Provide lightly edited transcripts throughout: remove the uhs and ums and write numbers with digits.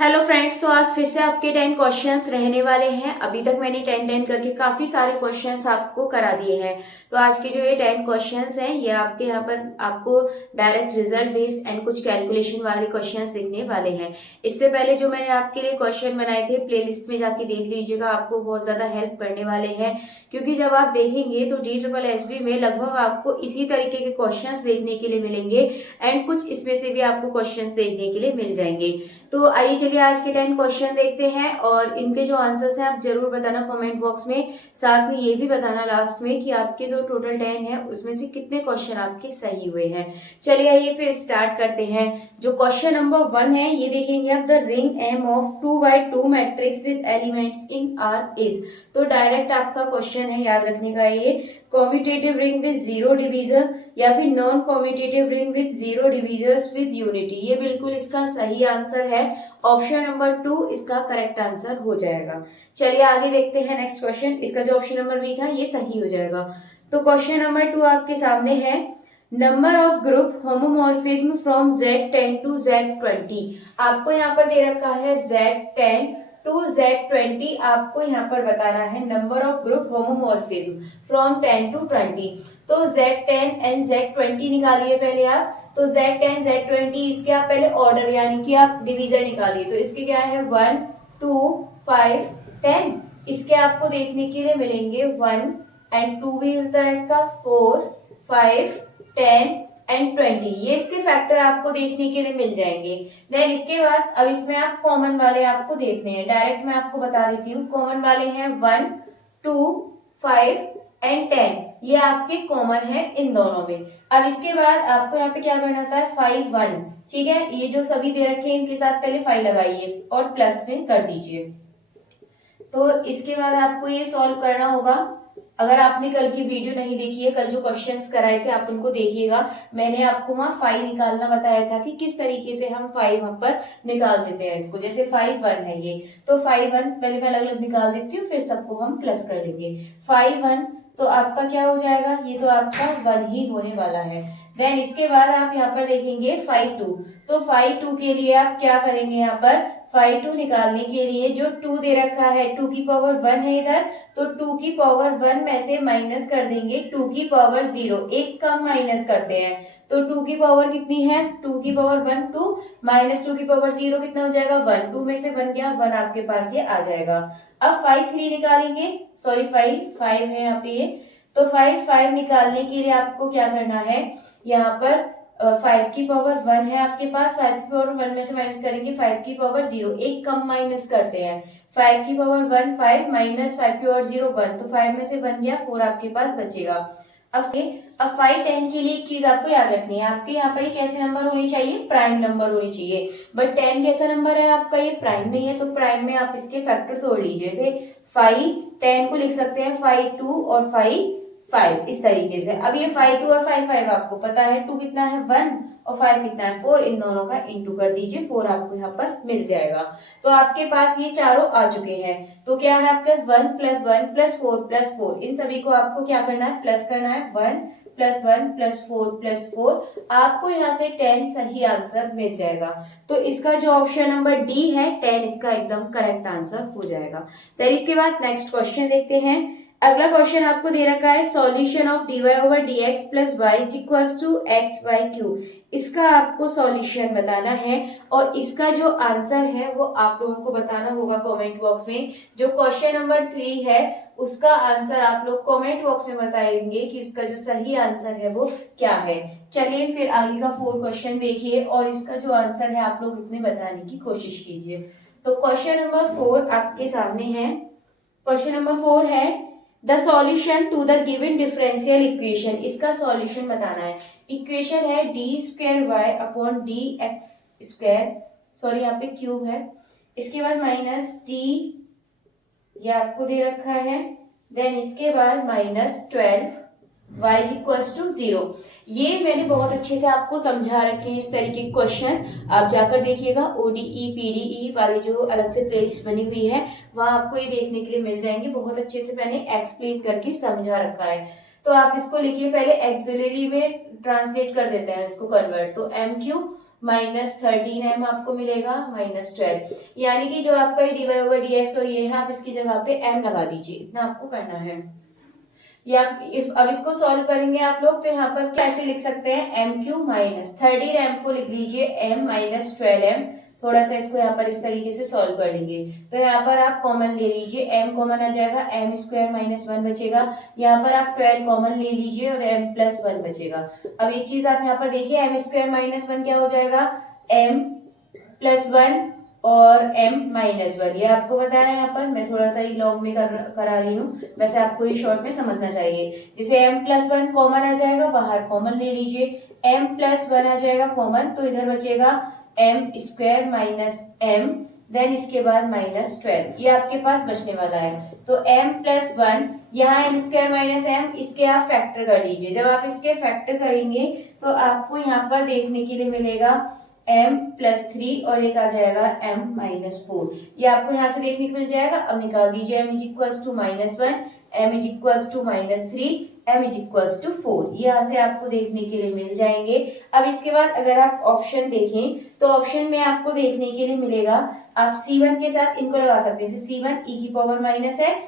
Hello friends, तो आज फिर से आपके 10 क्वेश्चंस रहने वाले हैं। अभी तक मैंने 10 करके काफी सारे क्वेश्चंस आपको करा दिए हैं। तो आज के जो ये 10 क्वेश्चंस हैं ये आपके यहाँ पर आपको डायरेक्ट रिजल्ट बेस्ड एंड कुछ कैलकुलेशन वाले क्वेश्चंस दिखने वाले हैं। इससे पहले जो मैंने आपके लिए क्वेश्चन बनाए थे प्लेलिस्ट में जाके देख लीजिएगा, आपको बहुत ज्यादा हेल्प करने वाले हैं। क्योंकि जब आप देखेंगे तो DSSB में लगभग आपको इसी तरीके के क्वेश्चंस देखने के लिए मिलेंगे एंड कुछ इसमें से भी आपको क्वेश्चंस देखने के लिए मिल जाएंगे। तो आइए चलिए आज के 10 क्वेश्चन देखते हैं और इनके जो आंसर्स हैं आप जरूर बताना कमेंट बॉक्स में। साथ में ये भी बताना लास्ट में कि आपके जो टोटल 10 है उसमें से कितने क्वेश्चन आपके सही हुए हैं। चलिए आइए फिर स्टार्ट करते हैं। जो क्वेश्चन नंबर 1 है ये देखेंगे आप, the ring M of 2x2 matrix with elements in R is. तो डायरेक्ट आपका क्वेश्चन है, याद रखने का ये, commutative ring with zero divisor या फिर non commutative ring with zero divisors with unity. ये बिल्कुल इसका सही आंसर है। ऑप्शन नंबर 2 इसका करेक्ट आंसर हो जाएगा। चलिए आगे देखते हैं नेक्स्ट क्वेश्चन। इसका जो ऑप्शन नंबर बी था ये सही हो जाएगा। तो क्वेश्चन नंबर 2 आपके सामने है, number of group homomorphism from Z10 to Z20। आपको यहाँ पर दे रखा है Z10 to Z20। आपको यहाँ पर बताना है number of group homomorphism from 10 to 20। तो Z10 एंड Z20 निकालिए पहले आप। तो Z10 Z20 इसके आप पहले ऑर्डर यानी कि आप डिवीजर निकालिए। तो इसके क्या है 1 2 5 10। इसके आपको देखने के लिए मिलेंगे 1 एंड 2 भी मिलता है इसका 4 5 10 एंड 20। ये इसके फैक्टर आपको देखने के लिए मिल जाएंगे। देन इसके बाद अब इसमें आप कॉमन वाले आपको देखने हैं। डायरेक्ट मैं आपको बता देती हूँ, कॉमन वाले हैं 1 2 5 एंड 10। ये आपके कॉमन है इन दोनों में। अब इसके बाद आपको यहाँ पे क्या करना था, 5 1। ठीक है, ये जो सभी दे रखे हैं इनके साथ पहले 5 लगाइए और प्लस में कर दीजिए। तो इसके बाद आपको ये सॉल्व करना होगा। अगर आपने कल की वीडियो नहीं देखी है, कल जो क्वेश्चंस कराए थे आप उनको देखिएगा। मैंने आपको वहां 5 निकालना बताया था कि किस तरीके से हम 5 वहां पर निकाल देते हैं इसको। जैसे 5 1 है ये, तो 5 1 पहले मैं अलग अलग निकाल देती हूँ, फिर सबको हम प्लस कर देंगे। 5 1 तो आपका क्या हो जाएगा, ये तो आपका 1 ही होने वाला है। देन इसके बाद आप यहाँ पर देखेंगे 5 2। तो 5 2 के लिए आप क्या करेंगे, यहाँ पर 5 2 निकालने के लिए जो 2 दे रखा है 2 की पावर 1 है इधर, तो 2 की पावर 1 में से माइनस कर देंगे 2 की पावर 0। एक कम माइनस करते हैं। तो 2 की पावर कितनी है, 2 की पावर 1 2 माइनस 2 की पावर 0 कितना हो जाएगा 1। 2 में से 1 गया 1 आपके पास ये आ जाएगा। अब 5 3 निकालेंगे, सॉरी 5 है यहाँ पे ये। तो 5 निकालने के लिए आपको क्या करना है, यहाँ पर 5 की पावर 1 है आपके पास, 5 की पावर 1 में से माइनस करेंगे 5 की पावर 0। एक कम माइनस करते हैं, 5 की पावर 1 5 माइनस 5 की पावर 0 1। तो 5 में से 1 गया 4 आपके पास बचेगा। अब 5 10 के लिए एक चीज आपको याद रखनी है, आपके यहाँ पर कैसे नंबर होने चाहिए, प्राइम नंबर होने चाहिए। बट 10 कैसा नंबर है आपका, ये प्राइम नहीं है। तो प्राइम में आप इसके फैक्टर तोड़ लीजिए। जैसे 5 10 को लिख सकते हैं 5 2 और 5 5 इस तरीके से। अब ये 5 2 और 5 5 आपको पता है, 2 कितना है 1 और 5 कितना है 4। इन दोनों का इंटू कर दीजिए, 4 आपको यहाँ पर मिल जाएगा। तो आपके पास ये चारों आ चुके हैं। तो क्या है आपके पास 1 प्लस 1 प्लस 4 प्लस 4। इन सभी को आपको क्या करना है, प्लस करना है। 1 प्लस 1 प्लस 4 प्लस 4। आपको यहाँ से 10 सही आंसर मिल जाएगा। तो इसका जो ऑप्शन नंबर डी है 10 इसका एकदम करेक्ट आंसर हो जाएगा। तो इसके बाद नेक्स्ट क्वेश्चन देखते हैं। अगला क्वेश्चन आपको दे रखा है, solution of dy over dx plus Y equals to X Y Q. इसका आपको सॉल्यूशन बताना है और इसका जो आंसर है वो आप लोगों को बताना होगा कमेंट बॉक्स में। जो क्वेश्चन नंबर 3 है उसका आंसर आप लोग कमेंट बॉक्स में बताएंगे कि उसका जो सही आंसर है वो क्या है। चलिए फिर आगे का 4 क्वेश्चन देखिए और इसका जो आंसर है आप लोग इतने बताने की कोशिश कीजिए। तो क्वेश्चन नंबर 4 आपके सामने है। क्वेश्चन नंबर 4 है, the solution to the given differential equation. इसका सॉल्यूशन बताना है। इक्वेशन है d2y अपॉन dx², सॉरी यहाँ पे क्यूब है। इसके बाद माइनस d, ये आपको दे रखा है। देन इसके बाद माइनस 12 y इक्वल्स टू 0। ये मैंने बहुत अच्छे से आपको समझा रखे हैं इस तरीके के क्वेश्चंस। आप जाकर देखिएगा, ODE PDE वाले जो अलग से प्लेलिस्ट बनी हुई है वहां आपको ये देखने के लिए मिल जाएंगे। बहुत अच्छे से मैंने एक्सप्लेन करके समझा रखा है। तो आप इसको लिखिए, पहले एक्सिलरी में ट्रांसलेट कर देते हैं इसको कन्वर्ट। तो m क्यूब -13m आपको मिलेगा -12, यानी कि जो आपका ये dy/dx और ये है आप इसकी जगह पे m लगा दीजिए, इतना आपको करना है। या अब इसको सॉल्व करेंगे आप लोग, तो यहाँ पर कैसे लिख सकते हैं, m³ -13m को लिख लीजिए m-12m। थोड़ा सा इसको यहाँ पर इस तरीके से सॉल्व कर लेंगे, तो यहाँ पर आप कॉमन ले लीजिए, m कॉमन आ जाएगा, m² -1 बचेगा। यहाँ पर आप 12 कॉमन ले लीजिए और m+1 बचेगा। अब एक चीज आप यहाँ पर देखिए, m² -1 क्या हो जाएगा, m+1 और m-1, ये आपको बताया यहाँ पर, मैं थोड़ा सा ही लॉग में करा रही हूँ, वैसे आपको ये शॉर्ट में समझना चाहिए। जैसे m+1 कॉमन आ जाएगा, बाहर कॉमन ले लीजिए, m+1 आ जाएगा कॉमन, तो इधर बचेगा m² -m, देन इसके बाद -12, ये आपके पास बचने वाला है। तो m+1 यहाँ m² -m, इसके आप फैक्टर कर लीजिए। जब आप इसके फैक्टर करेंगे तो आपको यहाँ पर देखने के लिए मिलेगा m+3 और एक आ जाएगा m-4, ये आपको यहाँ से देखने को मिल जाएगा। अब निकाल दीजिए, m = -1, m = -3, m = 4, यहाँ से आपको देखने के लिए मिल जाएंगे। अब इसके बाद अगर आप ऑप्शन देखें तो ऑप्शन में आपको देखने के लिए मिलेगा, आप C1 के साथ इनको लगा सकते हैं, जैसे C1 e⁻x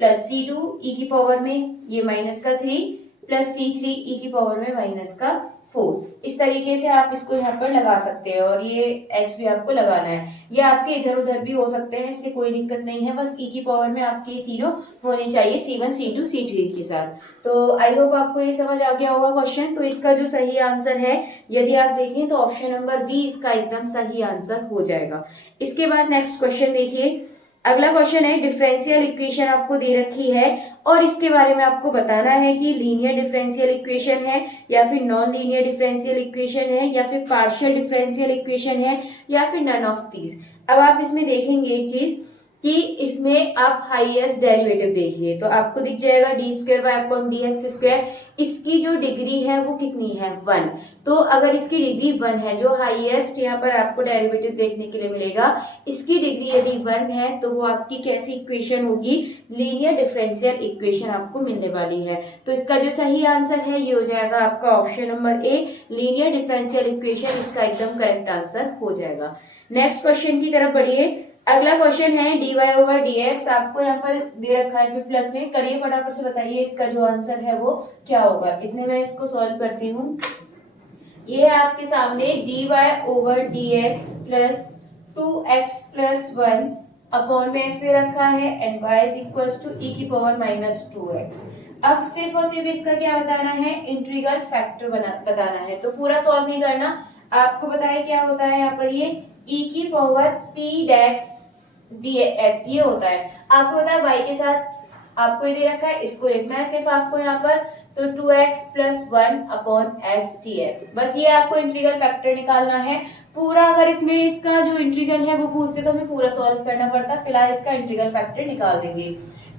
plus C2 e में ये -3 प्लस C3 e -4, इस तरीके से आप इसको यहाँ पर लगा सकते हैं, और ये x भी आपको लगाना है। ये आपके इधर उधर भी हो सकते हैं, इससे कोई दिक्कत नहीं है, बस में आपके ये तीनों होने चाहिए, C1 C2 C3 के साथ। तो आई होप आपको ये समझ आ गया होगा क्वेश्चन। तो इसका जो सही आंसर है, यदि आप देखें तो ऑप्शन नंबर बी इसका एकदम सही आंसर हो जाएगा। इसके बाद नेक्स्ट क्वेश्चन देखिए, अगला क्वेश्चन है, डिफरेंशियल इक्वेशन आपको दे रखी है और इसके बारे में आपको बताना है कि लीनियर डिफरेंशियल इक्वेशन है या फिर नॉन लीनियर डिफरेंशियल इक्वेशन है या फिर पार्शियल डिफरेंशियल इक्वेशन है या फिर नन ऑफ दीज। अब आप इसमें देखेंगे एक चीज कि इसमें आप हाईएस्ट डेरिवेटिव देखिए, तो आपको दिख जाएगा d² इसकी जो डिग्री है वो कितनी है, 1। तो अगर इसकी डिग्री 1 है, जो हाईएस्ट यहाँ पर आपको डेरिवेटिव देखने के लिए मिलेगा, इसकी डिग्री यदि 1 है तो वो आपकी कैसी इक्वेशन होगी, लीनियर डिफरेंशियल इक्वेशन आपको मिलने वाली है। तो इसका जो सही आंसर है ये हो जाएगा आपका option number A, linear differential equation, इसका एकदम करेक्ट आंसर हो जाएगा। नेक्स्ट क्वेश्चन की तरफ बढ़िए। अगला क्वेश्चन है dy/dx, आपको यहाँ पर दे रखा है फिर प्लस में, करिए फटाफट से बताइए इसका जो आंसर है वो क्या होगा। इतने मैं इसको सॉल्व करती हूँ। ये है आपके सामने dy/dx प्लस 2x+1 अपॉन में x दे रखा है एंड y = e⁻−2x। अब सिर्फ और सिर्फ इसका क्या बताना है, इंटीग्रल फैक्टर बताना है। तो पूरा सॉल्व नहीं करना, आपको बताया क्या होता है यहाँ पर, ये e⁻p dx ये होता है। आपको पता है y के साथ आपको ये दे रखा है, इसको लिखना है सिर्फ आपको यहाँ पर, तो 2x+1 अपॉन x dx, बस ये आपको इंटीग्रल फैक्टर निकालना है पूरा। अगर इसमें इसका जो इंटीग्रल है वो पूछते तो हमें पूरा सॉल्व करना पड़ता, फिलहाल इसका इंटीग्रल फैक्टर निकाल देंगे।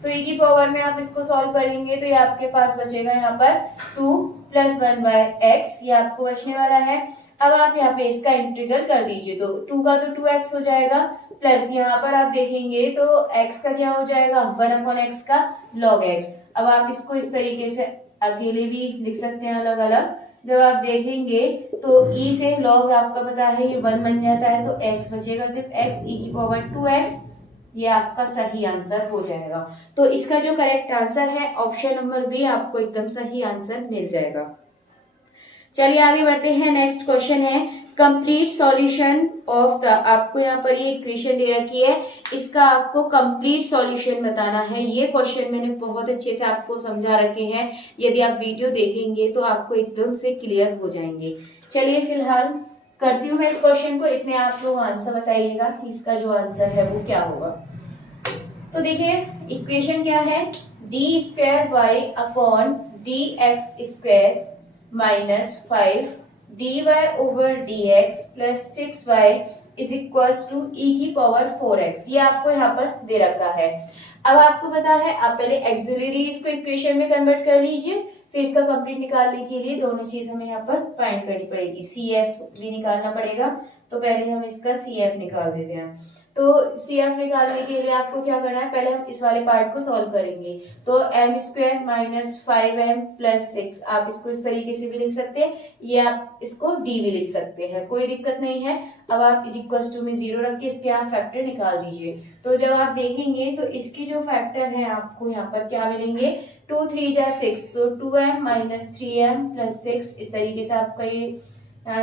तो e में आप इसको सॉल्व करेंगे तो ये आपके पास बचेगा यहाँ पर 2+1/x, ये आपको बचने वाला है। अब आप यहाँ पे इसका इंटीग्रल कर दीजिए, तो 2 का तो 2x हो जाएगा, प्लस यहाँ पर आप देखेंगे तो x का क्या हो जाएगा, 1/x का log x। अब आप इसको इस तरीके से अकेले भी लिख सकते हैं अलग अलग। जब आप देखेंगे तो e से log आपका पता है ये 1 बन जाता है, तो x बचेगा सिर्फ x e⁻2x, ये आपका सही आंसर हो जाएगा। तो इसका जो करेक्ट आंसर है ऑप्शन नंबर बी, आपको एकदम सही आंसर मिल जाएगा। चलिए आगे बढ़ते हैं। नेक्स्ट क्वेश्चन है कंप्लीट सॉल्यूशन ऑफ द, आपको यहाँ पर ये इक्वेशन दे रखी है, इसका आपको कंप्लीट सॉल्यूशन बताना है। ये क्वेश्चन मैंने बहुत अच्छे से आपको समझा रखे हैं, यदि आप वीडियो देखेंगे तो आपको एकदम से क्लियर हो जाएंगे। चलिए फिलहाल करती हूँ मैं इस क्वेश्चन को, इतने आप लोग आंसर बताइएगा कि इसका जो आंसर है वो क्या होगा। तो देखिए इक्वेशन क्या है, d² upon dx² -5 dy/dx plus 6y is equals to e⁻4x, ये आपको यहाँ पर दे रखा है। अब आपको पता है, आप पहले एक्सिलरी इसको इक्वेशन में कन्वर्ट कर लीजिए, फिर इसका कंप्लीट निकालने के लिए दोनों चीज हमें यहाँ पर फाइंड करनी पड़ेगी, CF भी निकालना पड़ेगा। तो पहले हम इसका CF निकाल देते हैं। तो CF निकालने के लिए आपको क्या करना है, पहले हम इस वाले पार्ट को सॉल्व करेंगे। तो m² माइनस 5m प्लस 6, आप इसको इस तरीके से भी लिख सकते हैं, ये आप इसको d भी लिख सकते हैं, कोई दिक्कत नहीं है। अब आप इज इक्वल टू में 0 रख के इसके आप फैक्टर निकाल दीजिए। तो जब आप देखेंगे तो इसकी जो फैक्टर है आपको यहाँ पर क्या मिलेंगे, 2 3 जा 6, तो 2m माइनस 3m प्लस 6, इस तरीके से आपका ये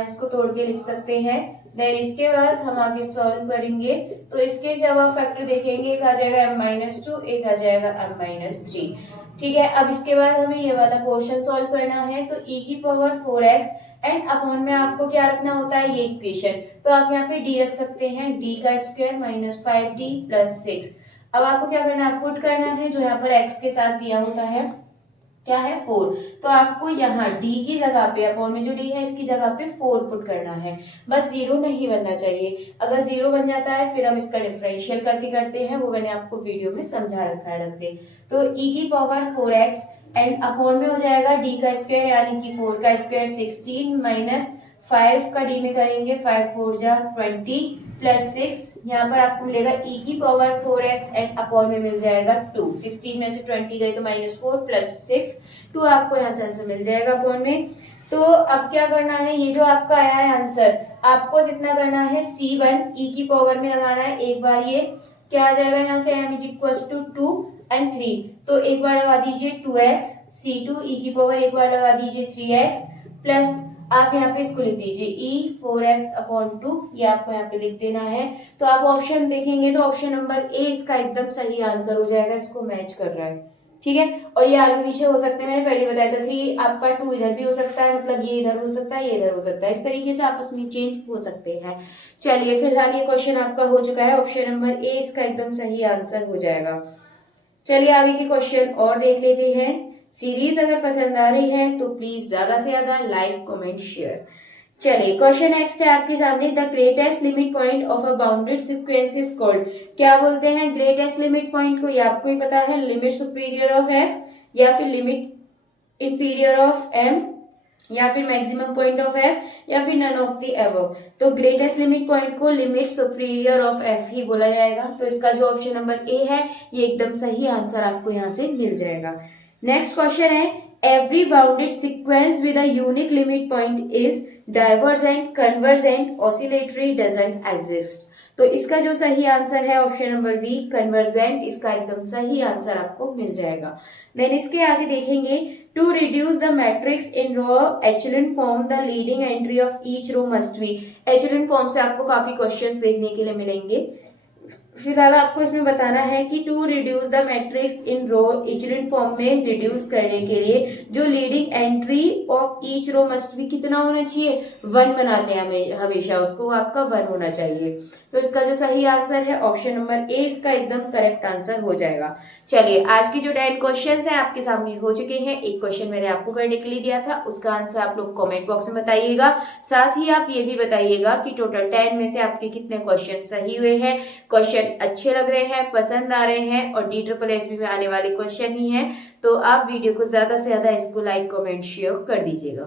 इसको तोड़ के लिख सकते हैं। देन इसके बाद हम आगे सॉल्व करेंगे, तो इसके जब आप फैक्टर देखेंगे, एक आ जाएगा m-2, एक आ जाएगा m-3। ठीक है, अब इसके बाद हमें ये वाला पोर्शन सॉल्व करना है। तो e की पावर 4x एंड अपॉन में आपको क्या रखना होता है, ये इक्वेशन, तो आप यहाँ पे d रख सकते हैं, d का स्क्वायर माइनस 5d प्लस 6। अब आपको क्या करना है, पुट करना है जो यहाँ पर x के साथ दिया होता है, क्या है 4, तो आपको यहाँ d की जगह पे, अपॉन में जो d है इसकी जगह पे 4 पुट करना है। बस 0 नहीं बनना चाहिए, अगर 0 बन जाता है फिर हम इसका डिफरेंशियल करके करते हैं, वो मैंने आपको वीडियो में समझा रखा है अलग से। तो e की पावर 4x एंड अपॉन में हो जाएगा d का स्क्वायर यानी कि 4 का स्क्वायर 16 माइनस 5 का d में करेंगे 5 4 जा 20 प्लस 6, यहाँ पर आपको मिलेगा e की पावर 4x एंड अपॉन में मिल जाएगा 2, 16 में से 20 गए तो -4 प्लस 6, 2 आपको यहाँ से आंसर मिल जाएगा अपॉन में। तो अब क्या करना है, ये जो आपका आया है आंसर, आपको इतना करना है C1 e की पावर में लगाना है, एक बार ये क्या आ जाएगा यहाँ से m इज 2 एंड 3, तो एक बार लगा दीजिए 2x, C2 e की पावर एक बार लगा दीजिए 3x प्लस आप यहाँ पे इसको लिख दीजिए e 4x अपॉन 2, ये आपको यहाँ पे लिख देना है। तो आप ऑप्शन देखेंगे तो ऑप्शन नंबर ए इसका एकदम सही आंसर हो जाएगा, इसको मैच कर रहा है। ठीक है, और ये आगे पीछे हो सकते हैं, मैंने पहले बताया था 3 आपका 2 इधर भी हो सकता है, मतलब ये इधर हो सकता है, ये इधर हो सकता है, इस तरीके से आपस में चेंज हो सकते हैं। चलिए फिलहाल ये क्वेश्चन आपका हो चुका है, ऑप्शन नंबर ए इसका एकदम सही आंसर हो जाएगा। चलिए आगे के क्वेश्चन और देख लेते हैं। सीरीज अगर पसंद आ रही है तो प्लीज ज्यादा से ज्यादा लाइक कमेंट शेयर। चलिए क्वेश्चन नेक्स्ट है आपके सामने, the greatest limit point of a bounded sequence is called, क्या बोलते हैं ग्रेटेस्ट लिमिट पॉइंट को, ये आपको ही पता है, लिमिट सुपीरियर ऑफ एफ या फिर लिमिट इंफीरियर ऑफ एम या फिर मैक्सिमम पॉइंट ऑफ एफ या फिर नन ऑफ द अबव। तो ग्रेटेस्ट लिमिट पॉइंट को लिमिट सुपीरियर ऑफ एफ ही बोला जाएगा। तो इसका जो ऑप्शन नंबर ए है ये एकदम सही आंसर आपको यहाँ से मिल जाएगा। नेक्स्ट क्वेश्चन है, every bounded sequence with a unique limit point is divergent, convergent, oscillatory, doesn't exist. तो इसका जो सही आंसर है ऑप्शन नंबर बी कन्वर्जेंट, इसका एकदम सही आंसर आपको मिल जाएगा। देन इसके आगे देखेंगे, to reduce the matrix in row echelon form the leading entry of each row must be. Echelon form से आपको काफी क्वेश्चंस देखने के लिए मिलेंगे, फिलहाल आपको इसमें बताना है कि to reduce the matrix in row echelon form में रिड्यूस करने के लिए जो leading entry of each row must be कितना होना चाहिए, 1 बनाते हैं हमें हमेशा, उसको आपका 1 होना चाहिए। तो इसका जो सही आंसर है ऑप्शन नंबर ए इसका एकदम करेक्ट आंसर हो जाएगा। चलिए आज की जो 10 क्वेश्चन है आपके सामने हो चुके हैं। एक क्वेश्चन मैंने आपको करने के लिए दिया था, उसका आंसर आप लोग कॉमेंट बॉक्स में बताइएगा, साथ ही आप ये भी बताइएगा कि टोटल 10 में से आपके कितने क्वेश्चन सही हुए हैं, क्वेश्चन अच्छे लग रहे हैं, पसंद आ रहे हैं और DSSB में आने वाले क्वेश्चन ही हैं। तो आप वीडियो को ज्यादा से ज्यादा इसको लाइक कमेंट शेयर कर दीजिएगा।